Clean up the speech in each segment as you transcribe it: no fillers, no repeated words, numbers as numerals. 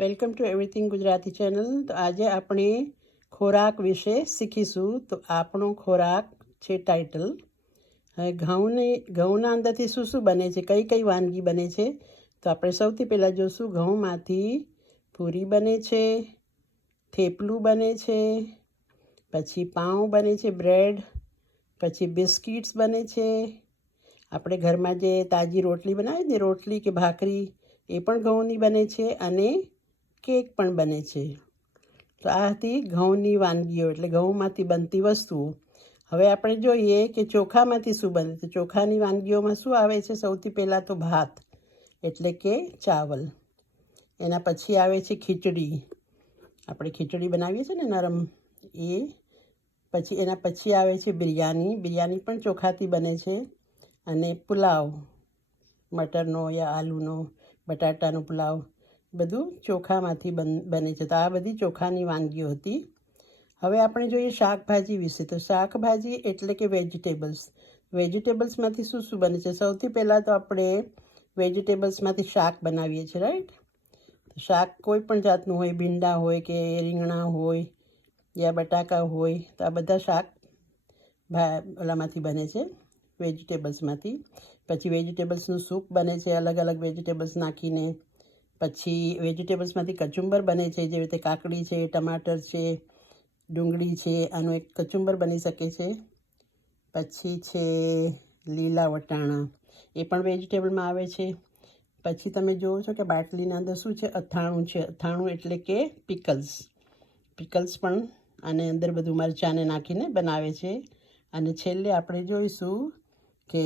Welcome to everything Gujarati channel. તો આજે આપણે ખોરાક વિશે શીખીશું. તો આપણો ખોરાક છે ટાઇટલ. હવે ઘઉંના અંદરથી શું શું બને છે, કઈ કઈ વાનગી બને છે, તો આપણે સૌથી પહેલાં જોઈશું ઘઉંમાંથી પૂરી બને છે, થેપલું બને છે, પછી પાઉં બને છે, બ્રેડ, પછી બિસ્કિટ્સ બને છે, આપણે ઘરમાં જે તાજી રોટલી બનાવીએ ને રોટલી કે ભાખરી એ પણ ઘઉંની બને છે, અને કેક પણ બને છે. તો આ હતી ઘઉંની વાનગીઓ, એટલે ઘઉંમાંથી બનતી વસ્તુઓ. હવે આપણે જોઈએ કે ચોખામાંથી શું બને. તો ચોખાની વાનગીઓમાં શું આવે છે? સૌથી પહેલાં તો ભાત એટલે કે ચાવલ. એના પછી આવે છે ખીચડી, આપણે ખીચડી બનાવીએ છીએ ને નરમ એ. પછી એના પછી આવે છે બિરયાની પણ ચોખાથી બને છે. અને પુલાવ, મટરનો યા આલુનો, બટાટાનો પુલાવ, બધું ચોખામાંથી બને છે. તો આ બધી ચોખાની વાનગીઓ હતી. હવે આપણે જોઈએ શાકભાજી વિશે. તો શાકભાજી એટલે કે વેજીટેબલ્સમાંથી શું શું બને છે? સૌથી પહેલાં તો આપણે વેજીટેબલ્સમાંથી શાક બનાવીએ છીએ, રાઈટ? શાક કોઈ પણ જાતનું હોય, ભીંડા હોય કે રીંગણા હોય યા બટાકા હોય, તો આ બધા શાક ઓલામાંથી બને છે, વેજીટેબલ્સમાંથી. પછી વેજીટેબલ્સનું સૂપ બને છે, અલગ અલગ વેજીટેબલ્સ નાખીને. પછી વેજીટેબલ્સમાંથી કચુંબર બને છે, જેવી રીતે કાકડી છે, ટમાટર છે, ડુંગળી છે, આનું એક કચુંબર બની શકે છે. પછી છે લીલા વટાણા, એ પણ વેજીટેબલમાં આવે છે. પછી તમે જુઓ છો કે બાટલીના અંદર શું છે? અથાણું છે. અથાણું એટલે કે પિકલ્સ પણ આને અંદર બધું મરચાંને નાખીને બનાવે છે. અને છેલ્લે આપણે જોઈશું કે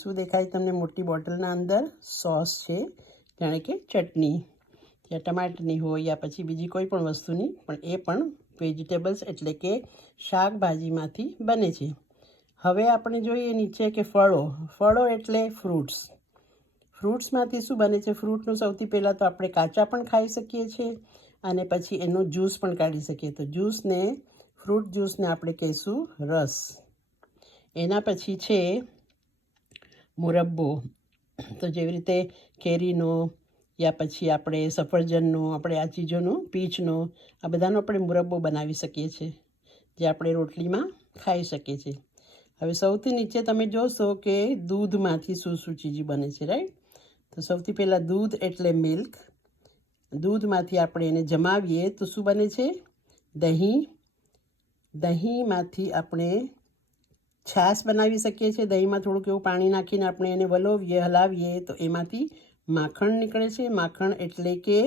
શું દેખાય તમને મોટી બોટલના અંદર? સોસ છે, જાણે કે ચટણી યા ટમાટરની હોય યા પછી બીજી કોઈ પણ વસ્તુની, પણ એ પણ વેજીટેબલ્સ એટલે કે શાકભાજીમાંથી બને છે. હવે આપણે જોઈએ નીચે કે ફળો એટલે ફ્રૂટ્સમાંથી શું બને છે? ફ્રૂટનું સૌથી પહેલાં તો આપણે કાચા પણ ખાઈ શકીએ છીએ અને પછી એનો જ્યુસ પણ કાઢી શકીએ. તો ફ્રૂટ જ્યુસને આપણે કહીશું રસ. એના પછી છે મુરબ્બો. તો જેવી રીતે કેરીનો યા પછી આપણે સફરજનનો, આપણે આ ચીજોનો, પીચનો, આ બધાનો આપણે મુરબ્બો બનાવી શકીએ છીએ, જે આપણે રોટલીમાં ખાઈ શકીએ છીએ. હવે સૌથી નીચે તમે જોશો કે દૂધમાંથી શું શું ચીજ બને છે, રાઈટ? તો સૌથી પહેલાં દૂધ એટલે મિલ્ક. દૂધમાંથી આપણે એને જમાવીએ તો શું બને છે? દહીંમાંથી આપણે છાશ બનાવી શકીએ છીએ. દહીંમાં થોડુંક એવું પાણી નાખીને આપણે એને વલોવીએ, હલાવીએ તો એમાંથી માખણ નીકળે છે. માખણ એટલે કે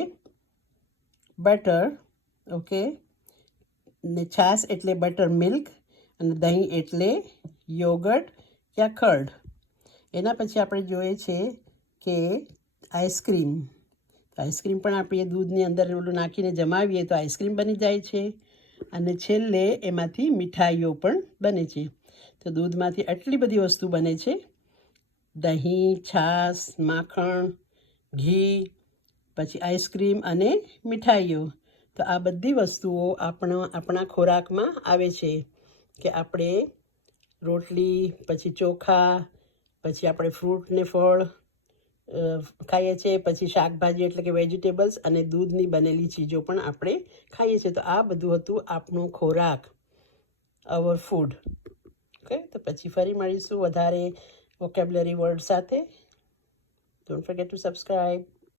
બટર, ઓકે. ને છાશ એટલે બટર મિલ્ક, અને દહીં એટલે યોગર્ટ યા કર્ડ. એના પછી આપણે જોઈએ છે કે આઈસ્ક્રીમ પણ આપણે દૂધની અંદર ઓલું નાખીને જમાવીએ તો આઈસ્ક્રીમ બની જાય છે. અને છેલ્લે એમાંથી મીઠાઈઓ પણ બને છે. તો દૂધમાંથી આટલી બધી વસ્તુ બને છે: દહીં, છાશ, માખણ, ઘી, પછી આઈસ્ક્રીમ અને મીઠાઈઓ. તો આ બધી વસ્તુઓ આપણા ખોરાકમાં આવે છે. કે આપણે રોટલી, પછી ચોખા, પછી આપણે ફ્રૂટ ને ફળ ખાઈએ છીએ, પછી શાકભાજી એટલે કે વેજીટેબલ્સ, અને દૂધની બનેલી ચીજો પણ આપણે ખાઈએ છીએ. તો આ બધું હતું આપણો ખોરાક, અવર ફૂડ. ઓકે, તો પછી ફરી મળીશું વધારે વોકેબ્યુલરી વર્ડ સાથે. Don't forget two subscribe.